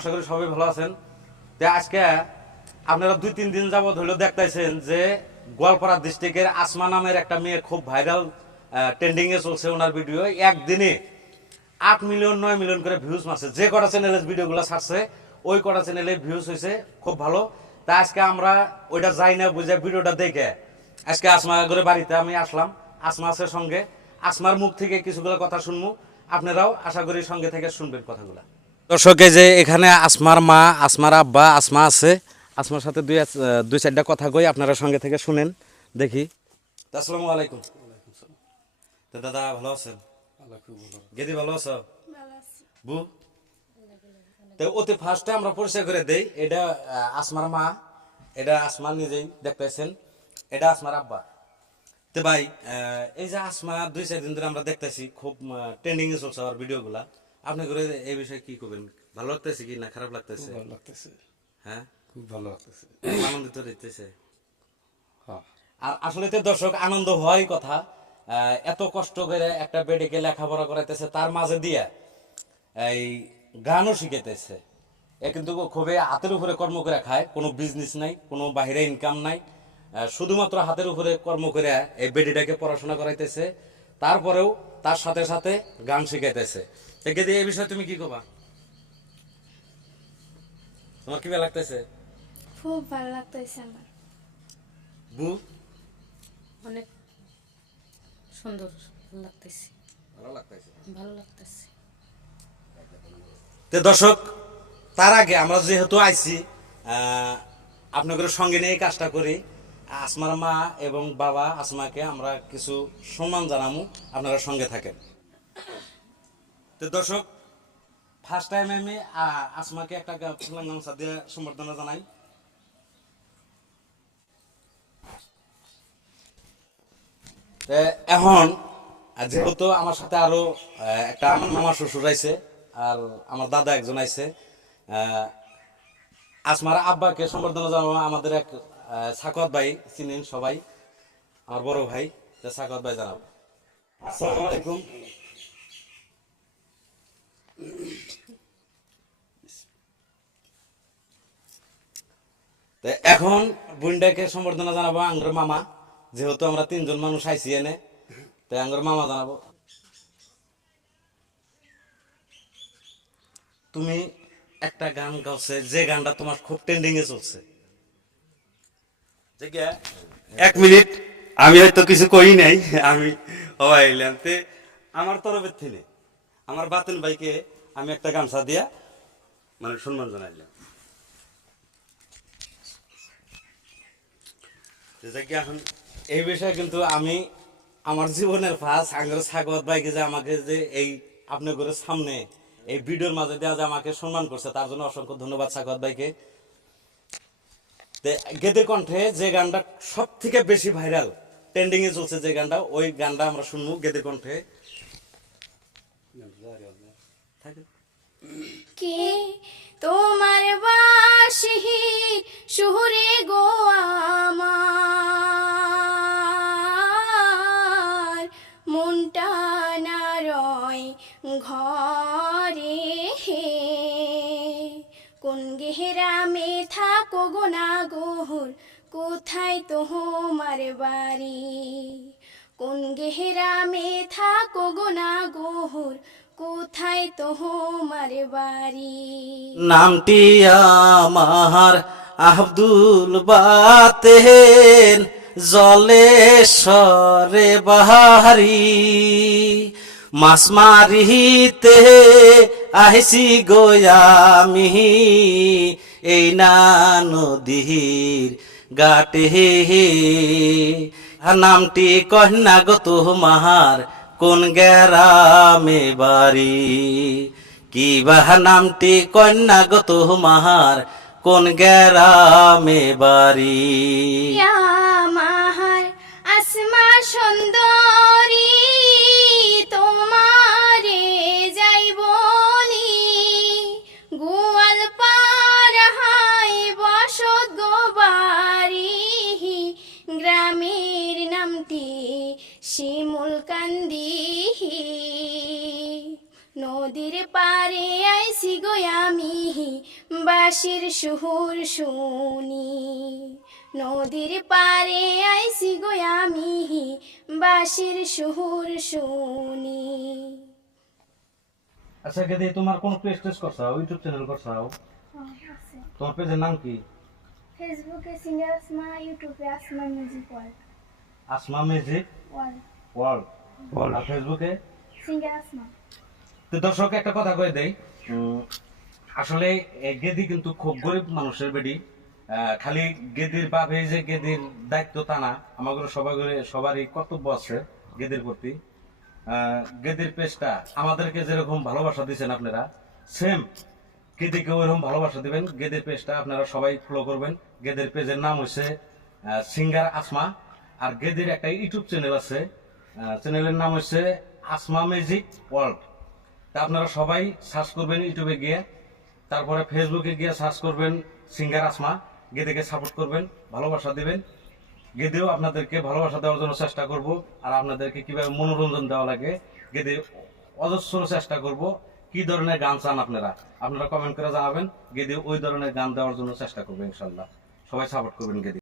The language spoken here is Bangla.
আশা করি সবাই ভালো আছেন। তো আজকে আপনারা দুই, তিন দিন যাবত হইল দেখতেছেন যে গোয়ালপাড়া ডিস্ট্রিক্টের আসমা নামের একটা মেয়ে খুব ভাইরাল ট্রেন্ডিং এ চলছে ওনার ভিডিও একদিনে আট মিলিয়ন, নয় মিলিয়ন করে ভিউজ মারছে। যে কটা চ্যানেলে ভিডিওগুলো ছাড়ছে, ওই কটা চ্যানেলে ভিউজ হয়েছে খুব ভালো। তা আজকে আমরা ওইটা যাই না বুঝে ভিডিওটা দেখে আজকে আসমা করে বাড়িতে আমি আসলাম। আসমা আছে সঙ্গে। আসমার মুখ থেকে কিছুগুলো কথা শুনব। আপনারাও আশা করি সঙ্গে থেকে শুনবেন কথাগুলো। দর্শকে যে এখানে আসমার মা, আসমার আব্বা, আসমা আছে। আসমার সাথে দুই দুই চারটা কথা কই, আপনারা সঙ্গে থেকে শুনেন, দেখি। আসসালামু আলাইকুম। তো দাদা, ভালো আছেন? গেদি, ভালো আছো? বু? তো ওতে ফার্স্টে আমরা পরিচয় করে দেই, এটা আসমার মা, এটা আসমার নিজেই দেখতেছেন, এটা আসমার আব্বা। তো ভাই এই যে আসমা দুই চার দিন ধরে আমরা দেখতেছি, খুব ট্রেন্ডিং এ চলছে আমার ভিডিওগুলা আপনি করে এই বিষয়ে কি করবেন? ভালো লাগতেছে কি না? খারাপ লাগতেছে? ভালো লাগতেছে। হ্যাঁ? খুব ভালো লাগতেছে। আনন্দিত দিতেছে হ্যাঁ। আর আসলে তো দর্শক আনন্দ হওয়ারই কথা। এত কষ্ট করে একটা বেডিকে লেখাপড়া করাইতেছে তার মাঝে দিয়ে এই গানও শিখাইতেছে। এ কিন্তু খুবই হাতের উপরে কর্ম করে খায় কোনো বিজনেস নাই কোনো বাইরে ইনকাম নাই। শুধুমাত্র হাতের উপরে কর্ম করে এই বেডিটাকে পড়াশোনা করাইতেছে। তারপরেও তার সাথে সাথে গান শিখাইতেছে। একে দিয়ে এই বিষয়ে তুমি কি কবা? তোমার কি ভালো লাগতেছে? খুব ভালো লাগতেছে আমার। বু? অনেক সুন্দর লাগতেছে। ভালো লাগতেছে? ভালো লাগতেছে। তো দর্শক তার আগে আমরা যেহেতু আইছি আহ, আপনাদের সঙ্গে নিয়ে কাজটা করি। আসমার মা এবং বাবা আসমাকে আমরা কিছু সম্মান জানামু আপনারা সঙ্গে থাকেন। তো দর্শক ফার্স্ট টাইম আমি আসমাকে একটা গামছা দিয়ে সম্বর্ধনা জানাই। এখন, যেহেতু আমার সাথে আরও একটা আমার মামা শ্বশুর আইছে, আর আমার দাদা একজন আইছে আসমার আব্বাকে সম্বর্ধনা জানাব আমাদের এক সাকত ভাই চিনেন সবাই, আমার বড় ভাই সাকত ভাই জানাব। এখন বুন্ডাকে সম্বর্ধনা জানাব আঙ্গর মামা, যেহেতু আমরা তিনজন মানুষ আইসি এনে তাই আঙ্গর মামা জানাব। তুমি একটা গান গাওছে, যে গানটা তোমার খুব ট্রেন্ডিং এ চলছে। এক মিনিট। আমি হয়তো কিছু কই নাই, আমি হওয়াইলাম তে আমার তরফের থেকে, আমার বাতেন ভাইকে আমি একটা গামছা দিয়া মানে সম্মান জানাইলাম। এখন এই বিষয়ে কিন্তু আমি আমার জীবনের ফার্স্ট আঙ্গর সাগত ভাইকে যে আমাকে যে এই আপনার ঘরের সামনে এই ভিডিওর মাঝে দেওয়া যে আমাকে সম্মান করছে, তার জন্য অসংখ্য ধন্যবাদ সাগর ভাইকে। গেদের কণ্ঠে যে গানটা সব থেকে বেশি ভাইরাল ট্রেন্ডিং এ চলছে যে গানটা, ওই গানটা আমরা শুনব গেদের কণ্ঠে। কে তোমার বাসি সুরে গো মনটা না রয় ঘরে কোন গেহরামে থাকো গো না গোহর কোথায় তোমার বাড়ি? কোন গেহরামে থাকো গো না গোহর কোথায় তোমার বাড়ি? নামটি আমার আব্দুল বাতেন, জলেশ্বরে বাহারি। মাছ আহিছি গোয়ামি এই না নদীর গাটে হে। নামটি কন্যা গো তোমার কোন গ্যারামে বাড়ি কি বাহ নামটি কন্যা গো তোমার কোন গ্যারামে বাড়ি আমার আসমা সুন্দরী শিমুল কান্দি নদীর পারে আইসি গো আমি বাঁশির সুহুর শুনি। নদীর পারে আইসি গো আমি বাঁশির সুহুর শুনি। আচ্ছা গেদি তোমার কোন পেজ টেজ করছাও ইউটিউব চ্যানেল করছাও তোমার পেজের নাম কি? ফেসবুকে সিঙ্গার আসমা ইউটিউবে Asma music world. Asma music world. World. আর ফেসবুকে সিঙ্গার আসমা তো দর্শক একটা কথা কয়ে দেই। আসলে এই গেদি কিন্তু খুব গরিব মানুষের বেডি খালি গেদির বাপে যে গেদির দায়িত্ব তা না আমাদের সবাই সবারই কর্তব্য আছে গেদির প্রতি। গেদির পেজটা আমাদেরকে যেরকম ভালোবাসা দিচ্ছেন আপনারা সেম গেদিকে ওইরকম ভালোবাসা দিবেন। গেদির পেজটা আপনারা সবাই ফলো করবেন। গেদির পেজের নাম হচ্ছে সিঙ্গার আসমা আর গেদির একটা ইউটিউব চ্যানেল আছে চ্যানেলের নাম হচ্ছে আসমা মিউজিক ওয়ার্ল্ড তা আপনারা সবাই সার্চ করবেন ইউটিউবে গিয়ে, তারপরে ফেসবুকে গিয়ে সার্চ করবেন সিঙ্গার আসমা গেদেকে সাপোর্ট করবেন, ভালোবাসা দেবেন। গেদেও আপনাদেরকে ভালোবাসা দেওয়ার জন্য চেষ্টা করব, আর আপনাদেরকে কীভাবে মনোরঞ্জন দেওয়া লাগে গেদে অজস্র চেষ্টা করব, কি ধরনের গান চান আপনারা আপনারা কমেন্ট করে জানাবেন গেদে ওই ধরনের গান দেওয়ার জন্য চেষ্টা করব ইনশাল্লাহ। সবাই সাপোর্ট করবেন গেদে